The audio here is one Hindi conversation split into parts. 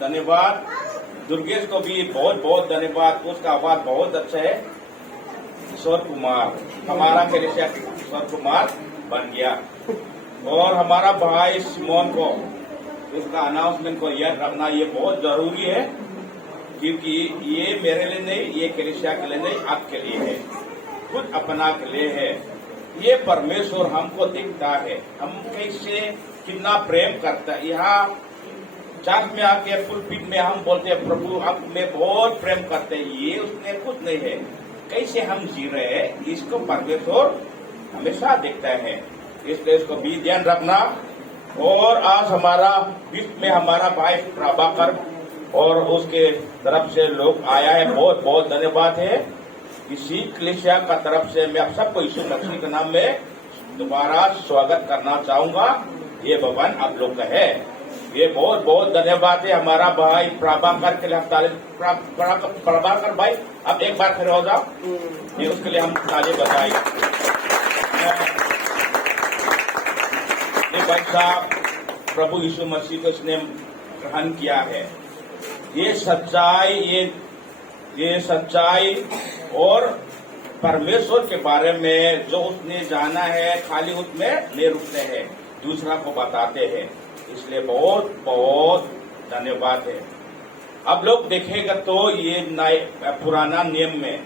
धन्यवाद। दुर्गेश को भी बहुत बहुत धन्यवाद, उसका आवाज बहुत अच्छा है। किशोर कुमार, हमारा कलेशिया किशोर कुमार बन गया। और हमारा भाई सिमोन को, उसका अनाउंसमेंट को याद रखना ये बहुत जरूरी है, क्योंकि ये मेरे लिए नहीं, ये कलेशिया के लिए नहीं, आपके लिए है, खुद अपना के लिए है। ये परमेश्वर हमको दिखता है, हम कैसे कितना प्रेम करता है। यहाँ चर्च में आके पुलपिट में हम बोलते हैं प्रभु आप में बहुत प्रेम करते हैं, ये उसने कुछ नहीं है। कैसे हम जी रहे हैं इसको परमेश्वर हमेशा देखता है, इसलिए इसको भी ध्यान रखना। और आज हमारा बीच में हमारा भाई प्रभाकर और उसके तरफ से लोग आया है, बहुत बहुत धन्यवाद है। इसी कलीसिया का तरफ से मैं आप सबको यीशु मसीह के नाम में दोबारा स्वागत करना चाहूंगा। ये भवन आप लोग का है, ये बहुत बहुत धन्यवाद है। हमारा भाई प्रभाकर के लिए प्रभाकर भाई अब एक बार खड़े हो जाओ, ये उसके लिए हम ताली बजाएंगे। भाई साहब प्रभु यीशु मसीह को इसने ग्रहण किया है, ये सच्चाई और परमेश्वर के बारे में जो उसने जाना है खाली उसमें नहीं रुकते हैं, दूसरा को बताते हैं, इसलिए बहुत बहुत धन्यवाद है। अब लोग देखेगा तो ये पुराना नियम में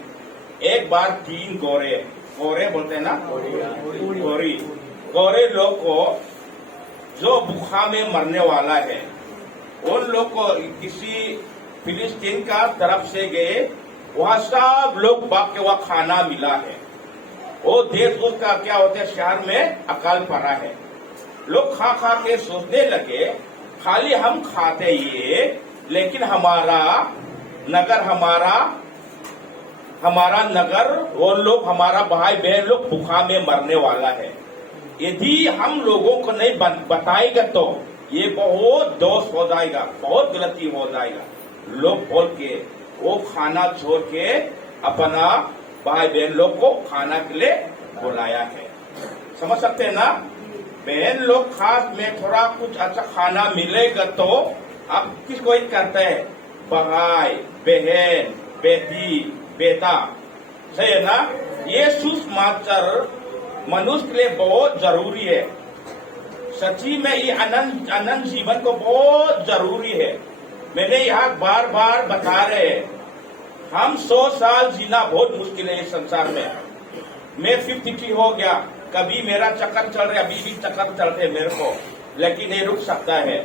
एक बार 3 गोरे बोलते हैं ना, गोरे लोग को जो बुखार में मरने वाला है, उन लोग को किसी फिलिस्तीन का तरफ से गए, वहाँ सब लोग भाग के वहाँ खाना मिला है। वो देश उसका क्या होता है, शहर में अकाल पड़ा है। लोग खा खा के सोचने लगे खाली हम खाते ये, लेकिन हमारा नगर वो लोग हमारा भाई बहन लोग भूखा में मरने वाला है। यदि हम लोगों को नहीं बताएगा तो ये बहुत दोष हो जाएगा, बहुत गलती हो जाएगा। लोग बोल के वो खाना छोड़ के अपना भाई बहन लोग को खाना के लिए बुलाया है। समझ सकते हैं ना, बहन लोग खास में थोड़ा कुछ अच्छा खाना मिलेगा तो आप किसको ही करते हैं, भाई बहन बेटी बेटा, सही है ना। ये सुसमाचार मनुष्य के लिए बहुत जरूरी है। सच्ची में ये अनंत जीवन को बहुत जरूरी है। मैंने यहाँ बार बार बता रहे हैं, हम 100 साल जीना बहुत मुश्किल है इस संसार में। मैं 53 हो गया, कभी मेरा चक्कर चल रहा है, अभी भी चक्कर चलते मेरे को, लेकिन ये रुक सकता है।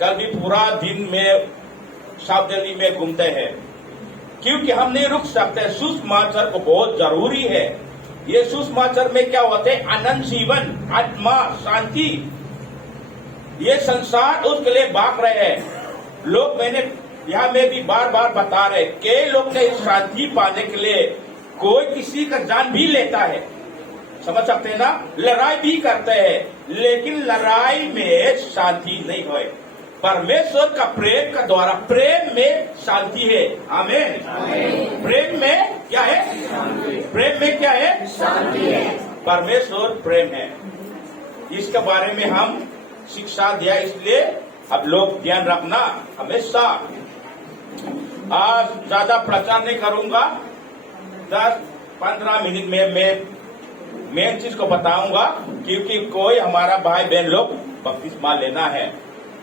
कल भी पूरा दिन में साउथ दिल्ली में घूमते हैं, क्योंकि हम नहीं रुक सकते। सुसमाचार को बहुत जरूरी है। ये सुसमाचार में क्या होते हैं, अनंत जीवन, आत्मा शांति। ये संसार उसके लिए भाग रहे हैं लोग। मैंने यहाँ में भी बार बार बता रहे, कई लोग ने शांति पाने के लिए कोई किसी का जान भी लेता है, समझ सकते हैं ना, लड़ाई भी करते हैं, लेकिन लड़ाई में शांति नहीं होए। परमेश्वर का प्रेम का द्वारा, प्रेम में शांति है। आमीन। प्रेम में क्या है, प्रेम में क्या है, शांति है। परमेश्वर प्रेम है, इसके बारे में हम शिक्षा दिया, इसलिए अब लोग ध्यान रखना हमेशा। आज ज्यादा प्रचार नहीं करूंगा, 10-15 मिनट में मैं मेन चीज को बताऊंगा, क्योंकि कोई हमारा भाई बहन लोग बपतिस्मा लेना है।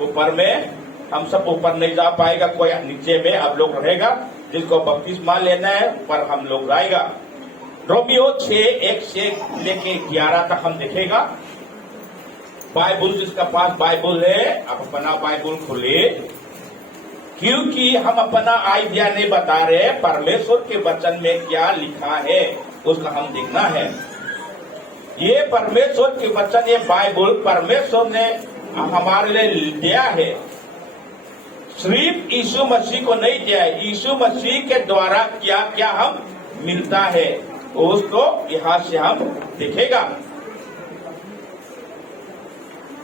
ऊपर में हम सब ऊपर नहीं जा पाएगा, कोई नीचे में अब लोग रहेगा, जिसको बपतिस्मा लेना है पर हम लोग जाएगा। रोमियो 6:1 से लेके 11 तक हम देखेगा। बाइबल जिसका पास बाइबल है, आप अपना बाइबल खोले, क्योंकि हम अपना आइडिया नहीं बता रहे, परमेश्वर के वचन में क्या लिखा है उसका हम देखना है। ये परमेश्वर के वचन, ये बाइबल परमेश्वर ने हमारे लिए दिया है, सिर्फ यीशु मसीह को नहीं दिया है। यीशु मसीह के द्वारा क्या क्या हम मिलता है उसको यहाँ से हम देखेगा।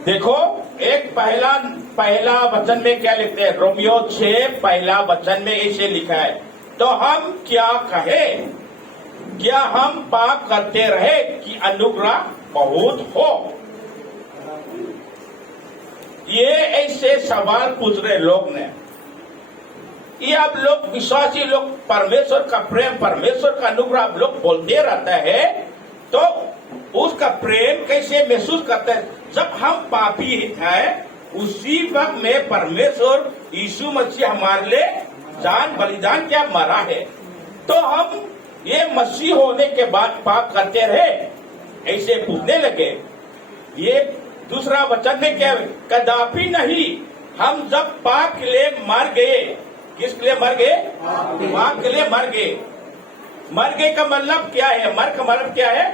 देखो, एक पहला वचन में क्या लिखते हैं, रोमियो 6 पहला वचन में ऐसे लिखा है, तो हम क्या कहे, क्या हम पाप करते रहे कि अनुग्रह बहुत हो। ये ऐसे सवाल पूछ रहे लोग ने, ये आप लोग विश्वासी लोग परमेश्वर का प्रेम, परमेश्वर का अनुग्रह आप लोग बोलते रहता है, तो उसका प्रेम कैसे महसूस करते हैं? जब हम पापी थे उसी वक्त में परमेश्वर यीशु मसीह हमारे लिए जान बलिदान क्या मरा है, तो हम ये मसीह होने के बाद पाप करते रहे, ऐसे पूछने लगे। ये दूसरा वचन में क्या है? कदापि नहीं। हम जब पाप के लिए मर गए, किसके लिए मर गए? पाप के लिए मर गए। मर गए का मतलब क्या है? मर का मतलब क्या है?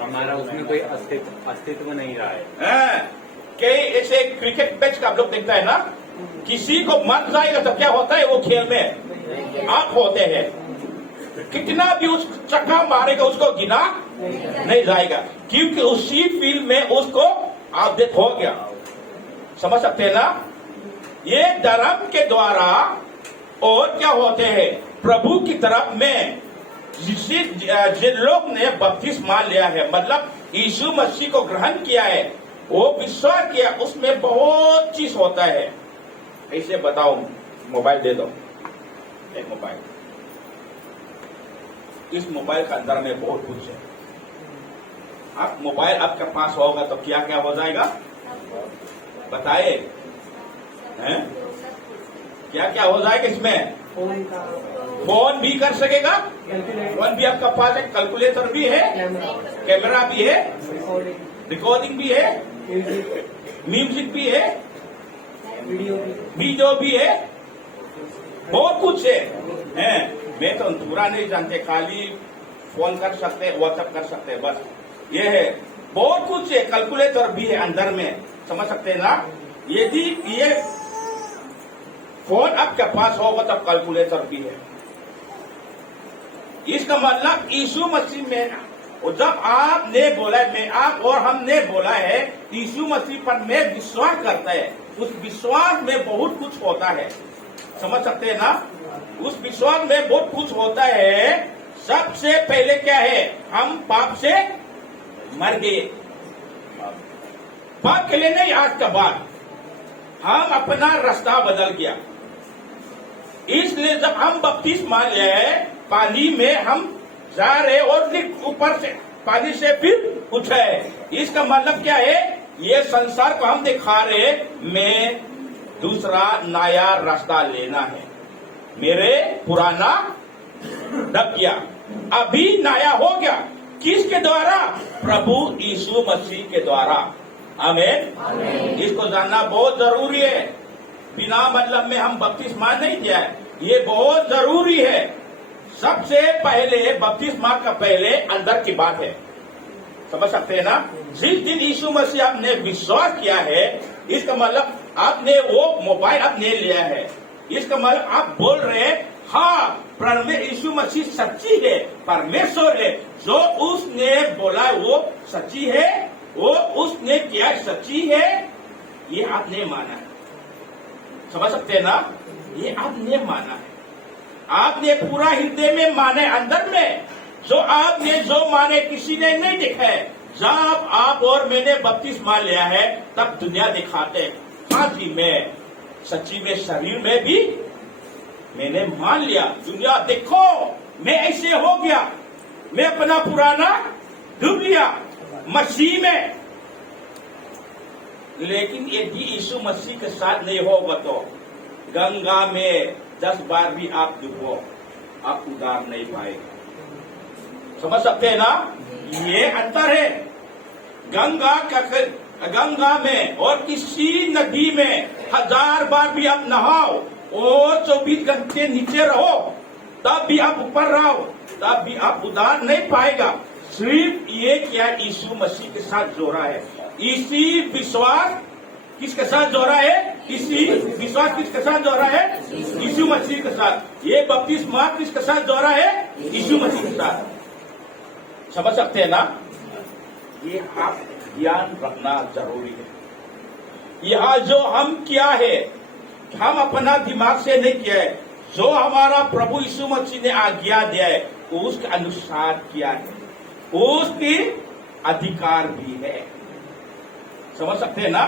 हमारा उसमें कोई अस्तित्व नहीं रहा है। कई ऐसे क्रिकेट मैच का आप लोग देखता है ना, किसी को मर जाएगा तो क्या होता है? वो खेल में आउट होते हैं। कितना भी उस चक्का मारेगा उसको गिना नहीं जाएगा, क्योंकि उसी फील्ड में उसको अपडेट हो गया। समझ सकते हैं ना? ये धर्म के द्वारा और क्या होते हैं? प्रभु की तरफ में जिन लोग ने बपतिस्मा लिया है, मतलब यीशु मसीह को ग्रहण किया है, वो विश्वास किया, उसमें बहुत चीज होता है। ऐसे बताओ, मोबाइल दे दो, एक मोबाइल। इस मोबाइल के अंदर में बहुत कुछ है। आप मोबाइल आपके पास होगा तो क्या क्या हो जाएगा? बताए हैं? क्या क्या हो जाएगा इसमें? फोन भी कर सकेगा, फोन भी आपका पास है, कैलकुलेटर भी है, कैमरा भी है, रिकॉर्डिंग भी है, म्यूजिक भी है, वीडियो भी है, बहुत कुछ है। मैं तो पूरा नहीं जानते, खाली फोन कर सकते, व्हाट्सएप कर सकते, बस ये है। बहुत कुछ है, कैलकुलेटर भी है अंदर में। समझ सकते हैं ना? यदि ये फोन आपके पास होगा तो कैलकुलेटर भी है। इसका मतलब यीशु मसीह में जब आपने बोला है, मैं आप और हमने बोला है, यीशु मसीह पर मैं विश्वास करता है, उस विश्वास में बहुत कुछ होता है। समझ सकते हैं ना? उस विश्वास में बहुत कुछ होता है। सबसे पहले क्या है? हम पाप से मर गए। पाप के लिए नहीं, आज के बाद हम अपना रास्ता बदल गया। इसलिए जब हम बपतिस्मा ले पानी में हम जा रहे और ऊपर से पानी से फिर उठे, इसका मतलब क्या है? ये संसार को हम दिखा रहे, मैं दूसरा नया रास्ता लेना है, मेरे पुराना दब गया, अभी नया हो गया। किसके द्वारा? प्रभु यीशु मसीह के द्वारा। आमीन। इसको जानना बहुत जरूरी है। बिना मतलब में हम बपतिस्मा नहीं दिया है, ये बहुत जरूरी है। सबसे पहले बपतिस्मा का पहले अंदर की बात है। समझ सकते हैं ना? जिस दिन यीशु मसीह आपने विश्वास किया है, इसका मतलब आपने वो मोबाइल आपने लिया है, इसका मतलब आप बोल रहे हैं, हाँ यीशु मसीह सच्ची है, परमेश्वर है, जो उसने बोला वो सच्ची है, वो उसने किया सच्ची है, ये आपने माना है। समझ सकते हैं ना? ये आपने माना है, आपने पूरा हृदय में माने, अंदर में जो आपने जो माने किसी ने नहीं देखा है। जब आप और मैंने बपतिस्मा लिया है तब दुनिया दिखाते, हाँ जी मैं सच्ची में शरीर में भी मैंने मान लिया। दुनिया देखो मैं ऐसे हो गया, मैं अपना पुराना डूब लिया मसीह में। लेकिन यदि यीशु मसीह के साथ नहीं होगा तो गंगा में 10 बार भी आप डूबो, आप उधार नहीं पाएगा। समझ सकते हैं ना? ये अंतर है। गंगा में और किसी नदी में 1000 बार भी आप नहाओ और 24 घंटे नीचे रहो, तब भी आप ऊपर रहो, तब भी आप उधार नहीं पाएगा। सिर्फ ये क्या यीशु मसीह के साथ जोड़ा है। इसी विश्वास किसके साथ जोड़ा है? इसी विश्वास किसके साथ जोड़ा है? यीशु मसीह के साथ। ये बपतिस्मा किसके साथ जोड़ा है? यीशु मसीह के साथ। समझ सकते हैं ना? ये आप ध्यान रखना जरूरी है। यह जो हम किया है, हम अपना दिमाग से नहीं किया है, जो हमारा प्रभु यीशु मसीह ने आज्ञा दिया है उसके अनुसार किया है, उसकी अधिकार भी है। समझ सकते हैं ना?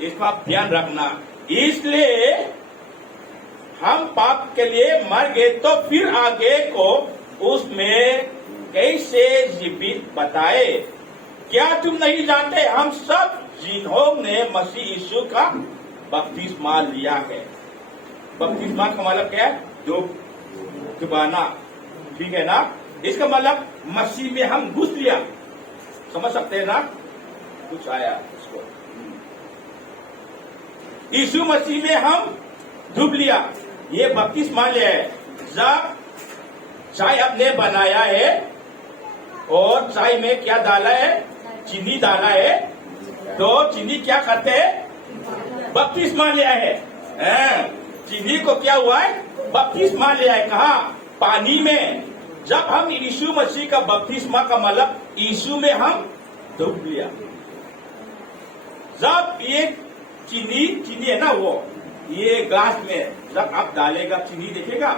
इसका आप ध्यान रखना। इसलिए हम पाप के लिए मर गए, तो फिर आगे को उसमें कैसे जीवित बताए? क्या तुम नहीं जानते हम सब जिन्हों ने मसीह यीशु का बपतिस्मा लिया है? बपतिस्मा का मतलब क्या है? डुबाना, ठीक है ना? इसका मतलब मसीह में हम घुस लिया, समझ सकते हैं ना? कुछ आया इसको, यीशु मसीह में हम डूब लिया, ये बपतिस्मा लिया है। जब चाय आपने बनाया है और चाय में क्या डाला है? चीनी डाला है, तो चीनी क्या करते हैं? बपतिस्मा लिया है। चीनी को क्या हुआ है? बपतिस्मा लिया है। कहा? पानी में। जब हम यीशु मसीह का बपतिस्मा का मतलब यीशु में हम डूब लिया। जब ये चीनी है ना, वो ये ग्लास में जब आप डालेगा चीनी, देखेगा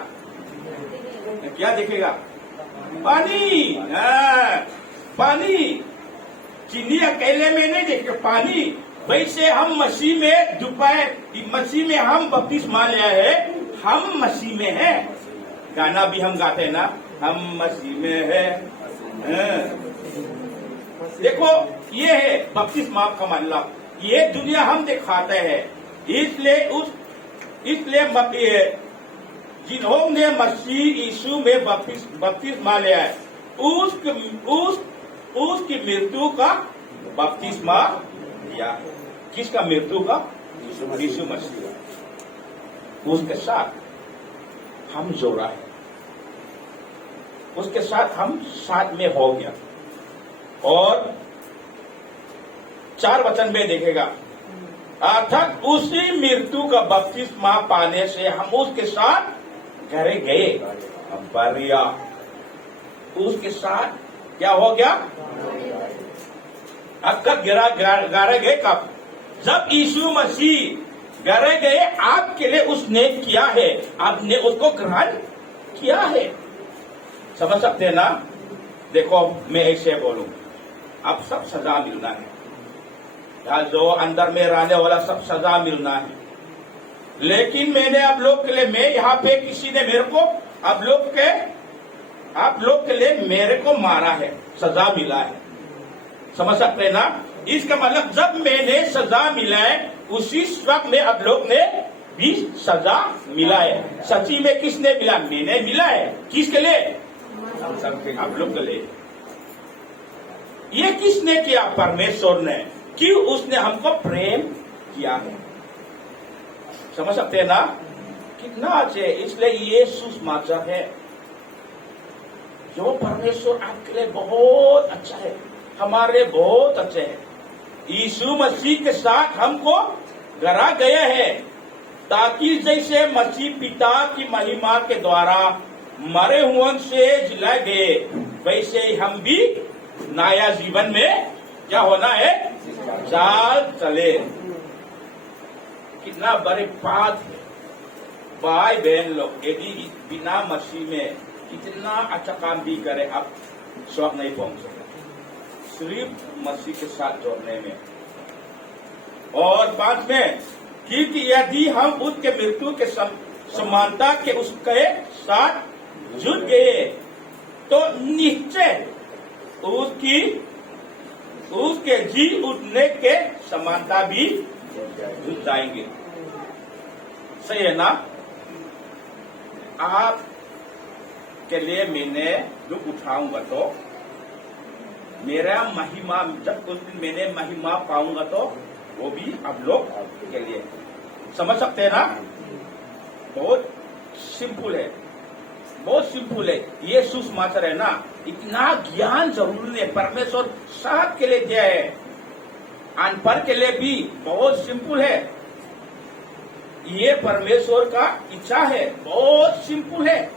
क्या देखेगा? पानी। पानी, चीनी अकेले में नहीं देखेगा, पानी। वैसे हम मसीह में डूबाए, मसीह में हम बपतिस्मा लिया है, हम मसीह में हैं। गाना भी हम गाते हैं ना, हम मसीह में है। देखो ये है बपतिस्मा का मतलब, ये दुनिया हम दिखाते हैं। इसलिए जिन्होंने मसीह यीशु में बपतिस्मा लिया है, उसकी मृत्यु का बपतिस्मा लिया है। किसका मृत्यु का? यीशु मसीह का। उसके साथ हम जोड़ा है, उसके साथ हम साथ में हो गया। और 4 वचन में देखेगा, अर्थात उसी मृत्यु का बपतिस्मा पाने से हम उसके साथ घरे गए, बरिया। उसके साथ क्या हो गया? अब कब गारे गए? कब? जब यीशु मसीह गारे गए, आपके लिए उसने किया है, आपने उसको ग्रहण किया है। समझ सकते हैं ना? देखो मैं ऐसे बोलूं, अब सब सजा मिलना है, या जो अंदर में रहने वाला सब सजा मिलना है। लेकिन मैंने आप लोग के लिए, मैं यहाँ पे किसी ने मेरे को आप लोग के लिए मेरे को मारा है, सजा मिला है। समझ सकते हैं ना? इसका मतलब जब मैंने सजा मिला है, उसी वक्त में आप लोग ने भी सजा मिला है। सच्ची में किसने मिला? मैंने मिला है। किसके लिए? आप लोग के लिए। ये किसने किया? परमेश्वर ने। क्यों? उसने हमको प्रेम किया है। समझ सकते हैं ना? कितना अच्छे। इसलिए ये सुसमाचार है, जो परमेश्वर आपके लिए बहुत अच्छा है, हमारे बहुत अच्छे है। यीशु मसीह के साथ हमको गढ़ा गया है, ताकि जैसे मसीह पिता की महिमा के द्वारा मरे हुए से जिलाए गए, वैसे ही हम भी नया जीवन में क्या होना है? चाल चले। कितना बड़े बात है भाई बहन लोग। यदि बिना मसीह में कितना अच्छा काम भी करे, आप स्वर्ग नहीं पहुंच सकते, सिर्फ मसीह के साथ जोड़ने में। और 5 में, क्योंकि यदि हम उसके मृत्यु के समानता के उसके साथ जुड़ गए, तो निश्चय उसके जी उठने के समानता भी जुड़ जाएंगे। सही है ना? आप के लिए मैंने दुख उठाऊंगा तो मेरा महिमा, जब उस दिन मैंने महिमा पाऊंगा, तो वो भी आप लोग के लिए। समझ सकते हैं ना? बहुत सिंपल है, बहुत सिंपल है। ये सुसमाचार है ना, इतना ज्ञान जरूरी नहीं है। परमेश्वर सब के लिए दिया है, अनपढ़ के लिए भी बहुत सिंपल है। ये परमेश्वर का इच्छा है, बहुत सिंपल है।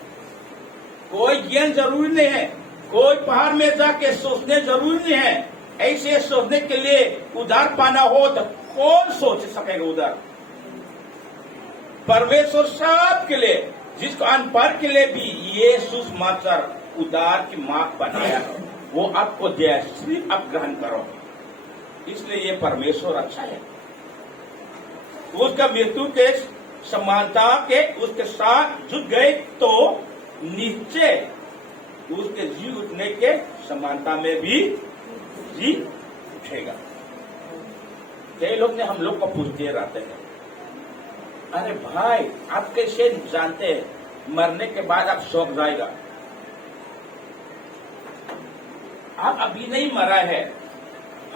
कोई ज्ञान जरूरी नहीं है, कोई पहाड़ में जाके सोचने जरूरी नहीं है। ऐसे सोचने के लिए उधार पाना हो तो कौन सोच सकेगा उधार? परमेश्वर सब के लिए, जिसको अनपढ़ के लिए भी ये सुसमाचार उधार की मार्ग बनाया, वो आपको दिया, सिर्फ आप ग्रहण करो। इसलिए ये परमेश्वर अच्छा है। उसका मृत्यु के समानता के उसके साथ जुट गए तो निश्चय उसके जी उठने के समानता में भी जी उठेगा। कई लोग ने हम लोग को पूछते रहते हैं, अरे भाई आप कैसे जानते हैं मरने के बाद आप शौक जाएगा? आप अभी नहीं मरा है,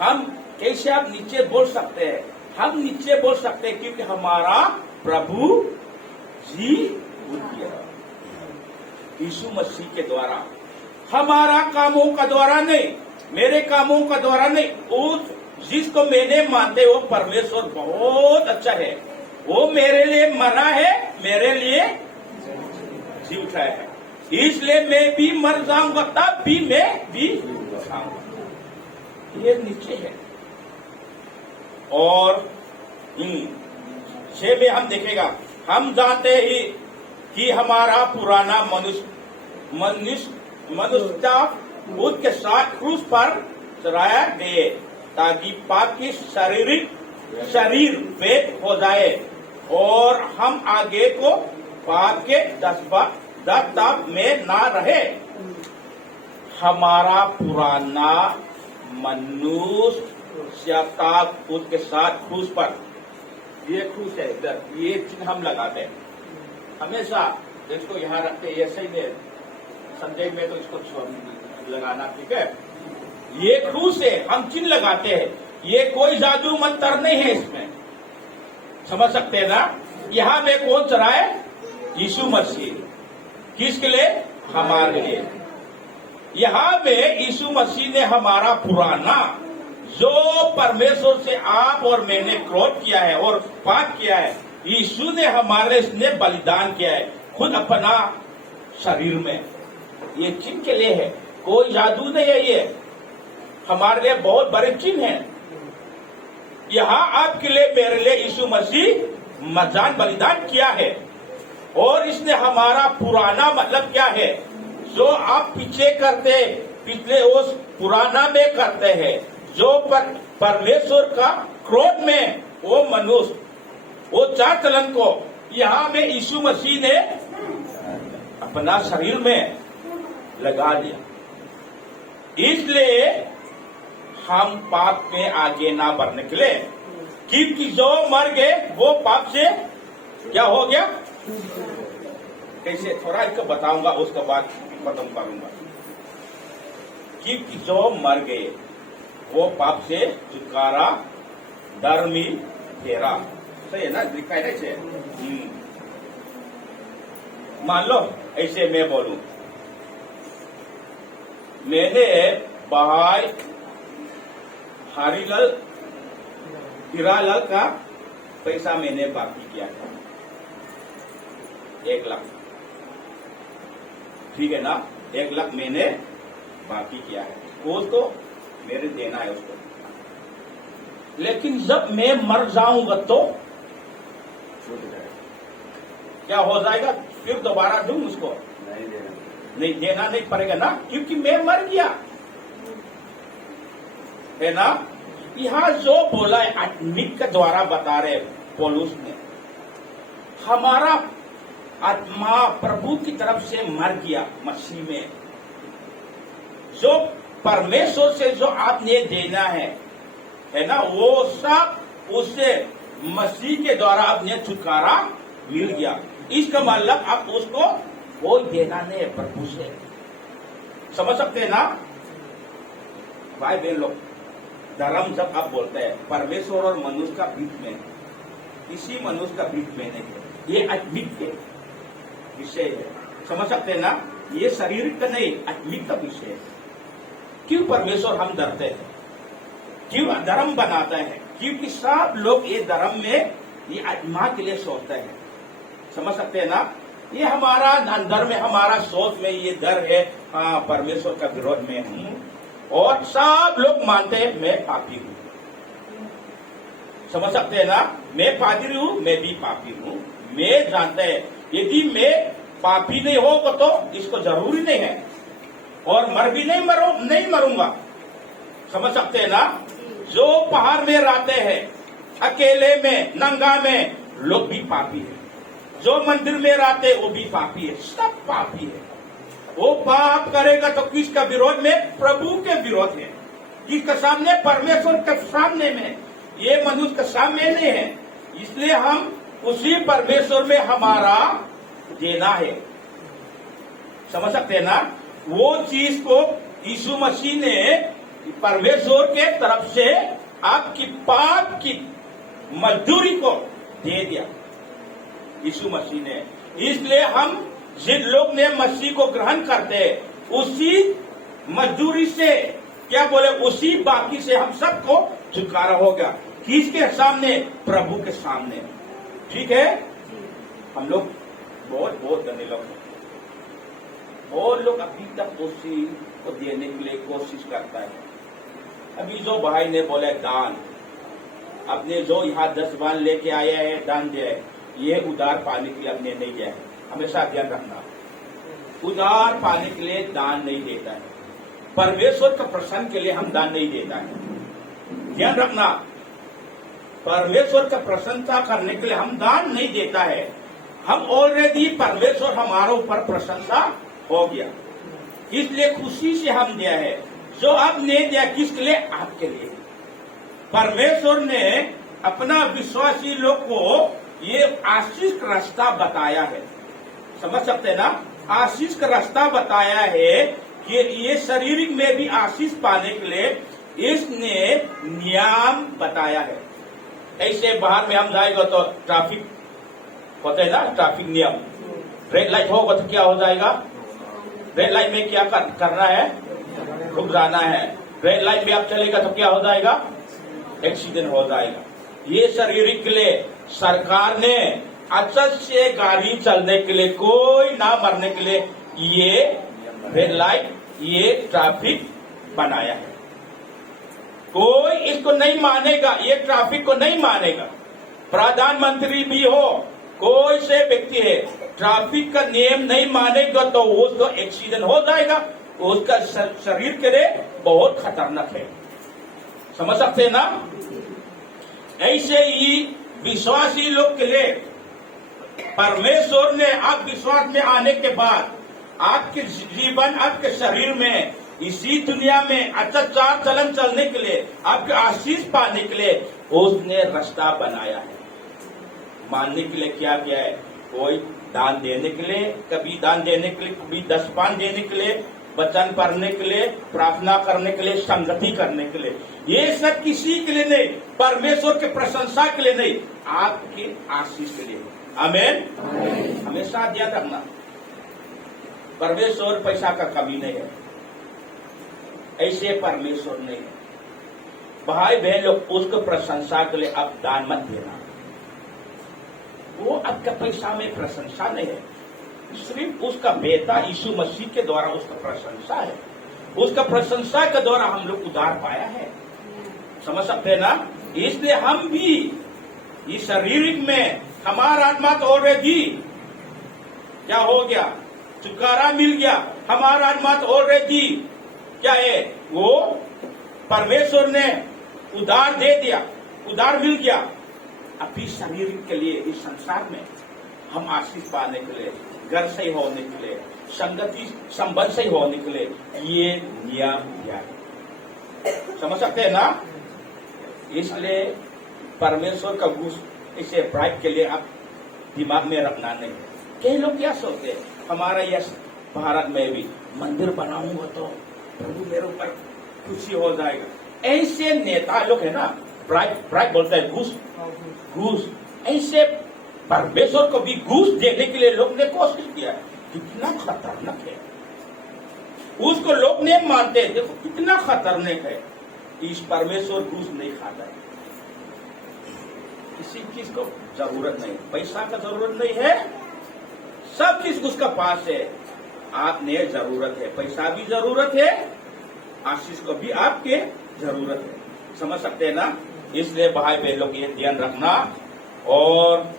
हम कैसे आप नीचे बोल सकते हैं? हम नीचे बोल सकते हैं क्योंकि हमारा प्रभु जी उठ गया यीशु मसीह के द्वारा। हमारा कामों का द्वारा नहीं, मेरे कामों का द्वारा नहीं, उस जिसको मैंने मानते वो परमेश्वर बहुत अच्छा है, वो मेरे लिए मरा है, मेरे लिए जी उठा है, इसलिए मैं भी मर जाऊंगा तब भी मैं भी उठाऊंगा। ये नीचे है। और 6 में हम देखेगा, हम जानते ही कि हमारा पुराना मनुष्य उसके साथ क्रूस पर चढ़ाया गए ताकि पाप की शरीर वेद हो जाए और हम आगे को पाप के दबाव में ना रहे। हमारा पुराना मनुष्य उसके साथ क्रूस पर, ये क्रूस है इधर, ये चिन्ह हम लगाते हैं हमेशा, इसको यहाँ रखते हैं ऐसे ही में संदेह में तो इसको लगाना, ठीक है। ये क्रूस है, हम चिन्ह लगाते हैं, ये कोई जादू मंत्र नहीं है इसमें, समझ सकते हैं ना। यहाँ में कौन चढ़ाए? यीशु मसीह। किसके लिए? हमारे लिए। यहाँ में यीशु मसीह ने हमारा पुराना जो परमेश्वर से आप और मैंने क्रोध किया है और पाप किया है, यीशु ने हमारे इसने बलिदान किया है खुद अपना शरीर में। ये चिन्ह के लिए है, कोई जादू नहीं है, ये हमारे लिए बहुत बड़े चिन्ह है। यहाँ आपके लिए मेरे लिए यीशु मसीह मरजान बलिदान किया है और इसने हमारा पुराना मतलब क्या है, जो आप पीछे करते पिछले उस पुराना में करते हैं, जो परमेश्वर का क्रोध में वो मनुष्य वो चाल चलन को यहाँ में यीशु मसीह ने अपना शरीर में लगा दिया। इसलिए हम पाप में आगे ना बढ़ने के लिए, क्योंकि जो मर गए वो पाप से क्या हो गया, कैसे थोड़ा इसको बताऊंगा, उसके बाद खत्म करूंगा। क्योंकि जो मर गए वो पाप से छुटकारा धर्मी ठहरा। सही है ना, लिखा है ऐसे। मान लो ऐसे मैं बोलूं, मैंने भाई हीरालाल का पैसा मैंने बाकी किया था 1 लाख, ठीक है ना, 1 लाख मैंने बाकी किया है, वो तो मेरे देना है उसको। लेकिन जब मैं मर जाऊंगा तो छूट जाएगा, क्या हो जाएगा, फिर दोबारा दूं उसको? नहीं देना नहीं पड़ेगा ना, क्योंकि मैं मर गया है ना। यहाँ जो बोला है आत्मिक के द्वारा बता रहे पौलुस ने, हमारा आत्मा प्रभु की तरफ से मर गया मसीह में। जो परमेश्वर से जो आपने देना है ना, वो सब उससे मसीह के द्वारा आपने छुटकारा मिल गया। इसका मतलब आप उसको कोई देना नहीं है प्रभु से, समझ सकते हैं ना भाई बहन लोग। धर्म जब आप बोलते हैं परमेश्वर और मनुष्य का बीच में, इसी मनुष्य का बीच में नहीं है, ये आत्मिक के विषय है, समझ सकते हैं ना। ये शरीर का नहीं, आत्मिक का विषय है। क्यों परमेश्वर हम डरते हैं, क्यों धर्म बनाता है? क्योंकि सब लोग ये धर्म में ये आत्मा के लिए सोचते हैं, समझ सकते हैं ना। ये हमारा अंदर में हमारा सोच में ये डर है, हाँ परमेश्वर का विरोध में हूँ, और सब लोग मानते हैं मैं पापी हूँ, समझ सकते हैं ना। मैं पापी हूँ, मैं भी पापी हूँ, मैं जानते हैं यदि मैं पापी नहीं होगा तो इसको जरूरी नहीं है, और मर भी नहीं मरूंगा, समझ सकते हैं ना। जो पहाड़ में रहते हैं अकेले में, नंगा में, लोग भी पापी है। जो मंदिर में रहते वो भी पापी है, सब पापी है। वो पाप करेगा तो किसका विरोध में? प्रभु के विरोध है। किसके सामने? परमेश्वर के सामने में। ये मनुष्य के सामने नहीं है। इसलिए हम उसी परमेश्वर में हमारा देना है। समझ सकते हैं ना? वो चीज को यीशु मसीह ने परमेश्वर के तरफ से आपकी पाप की मजदूरी को दे दिया यीशु मसीह ने। इसलिए हम जिन लोग ने मसीह को ग्रहण करते हैं उसी मजदूरी से, क्या बोले, उसी बाकी से हम सबको छुटकारा होगा। किसके सामने? प्रभु के सामने। ठीक है? हम लोग बहुत धनी लोग हैं। और लोग अभी तक उसी को देने के लिए कोशिश करता है। अभी जो भाई ने बोले दान, अपने जो यहाँ 10 बार लेके आए हैं दान दे, ये उधार पाने के लिए अपने नहीं दिया है। हमेशा ध्यान रखना, उधार पाने के लिए दान नहीं देता है। परमेश्वर के प्रसन्न के लिए हम दान नहीं देता है। ध्यान रखना, परमेश्वर का प्रशंसा करने के लिए हम दान नहीं देता है। हम ऑलरेडी परमेश्वर हमारे ऊपर प्रशंसा हो गया, इसलिए खुशी से हम दिया है। जो आपने दिया किसके लिए? आपके लिए। परमेश्वर ने अपना विश्वासी लोग को ये आशीष का रास्ता बताया है। समझ सकते हैं ना? आशीष का रास्ता बताया है कि ये शारीरिक में भी आशीष पाने के लिए इसने नियम बताया है। ऐसे बाहर में हम जाएगा तो ट्रैफिक होता है ना, ट्रैफिक नियम। रेड लाइट होगा तो क्या हो जाएगा? रेड लाइट में क्या करना है? रुक जाना है। रेड लाइट में आप चलेगा तो क्या हो जाएगा? एक्सीडेंट हो जाएगा। ये शारीरिक के लिए सरकार ने अच्छे से गाड़ी चलने के लिए, कोई ना मरने के लिए ये रेड लाइट, ये ट्रैफिक बनाया है। कोई इसको नहीं मानेगा, ये ट्रैफिक को नहीं मानेगा। प्रधानमंत्री भी हो, कोई से व्यक्ति है, ट्रैफिक का नियम नहीं मानेगा तो उसको एक्सीडेंट हो जाएगा। उसका शरीर के लिए बहुत खतरनाक है। समझ सकते हैं ना? ऐसे ही विश्वासी लोग के लिए परमेश्वर ने आप विश्वास में आने के बाद आपके जीवन, आपके शरीर में, इसी दुनिया में अच्छा चाल चलन चलने के लिए, आपके आशीष पाने के लिए उसने रास्ता बनाया है। मानने के लिए क्या किया है? कोई दान देने के लिए, कभी दान देने के लिए, कभी 10 पान देने के लिए, वचन पढ़ने के लिए, प्रार्थना करने के लिए, संगति करने के लिए। ये सब किसी के लिए नहीं, परमेश्वर के प्रशंसा के लिए नहीं, आपके आशीष के लिए। आमीन। हमेशा ध्यान रखना, परमेश्वर पैसा का कमी नहीं है। ऐसे परमेश्वर नहीं है। भाई बहन लोग, उसको प्रशंसा के लिए आप दान मत देना। वो आपका पैसा में प्रशंसा नहीं है, सिर्फ उसका बेटा यीशु मसीह के द्वारा उसका प्रशंसा है। उसका प्रशंसा के द्वारा हम लोग उद्धार पाया है। समझ सकते हैं ना? इसलिए हम भी इस शारीरिक में, हमारा आत्मा तो ऑलरेडी क्या हो गया? छुटकारा मिल गया। हमारा आत्मा तो ऑलरेडी क्या है? वो परमेश्वर ने उद्धार दे दिया, उद्धार मिल गया। अभी शरीर के लिए इस संसार में हम आशीष पाने के लिए, घर से होने के लिए, संगति संबंध से होने के लिए ये नियम दिया है। समझ सकते हैं ना? इसलिए परमेश्वर का घूस इसे ब्राइट के लिए आप दिमाग में रखना नहीं। कई लोग क्या सोचते हैं, हमारा यह भारत में भी मंदिर बनाऊंगा तो प्रभु मेरे ऊपर खुशी हो जाएगा। ऐसे नेता लोग है ना, ब्राइट बोलता है घूस। ऐसे परमेश्वर को भी घूस देने के लिए लोग ने कोशिश किया। कितना खतरनाक है, उसको लोग नहीं मानते। देखो कितना खतरनाक है। इस परमेश्वर घूस नहीं खाता है। किसी चीज को जरूरत नहीं, पैसा का जरूरत नहीं है, सब चीज उसका पास है। आपने जरूरत है, पैसा भी जरूरत है, आशीष को भी आपके जरूरत है। समझ सकते हैं ना? इसलिए भाई बहन लोग ये ध्यान रखना। और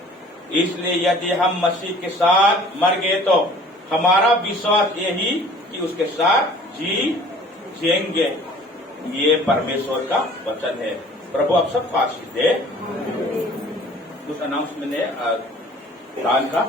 इसलिए यदि हम मसीह के साथ मर गए तो हमारा विश्वास यही कि उसके साथ जिएंगे। ये परमेश्वर का वचन है। प्रभु आप सबको आशीष दे। कुछ अनाउंसमेंट है दान का।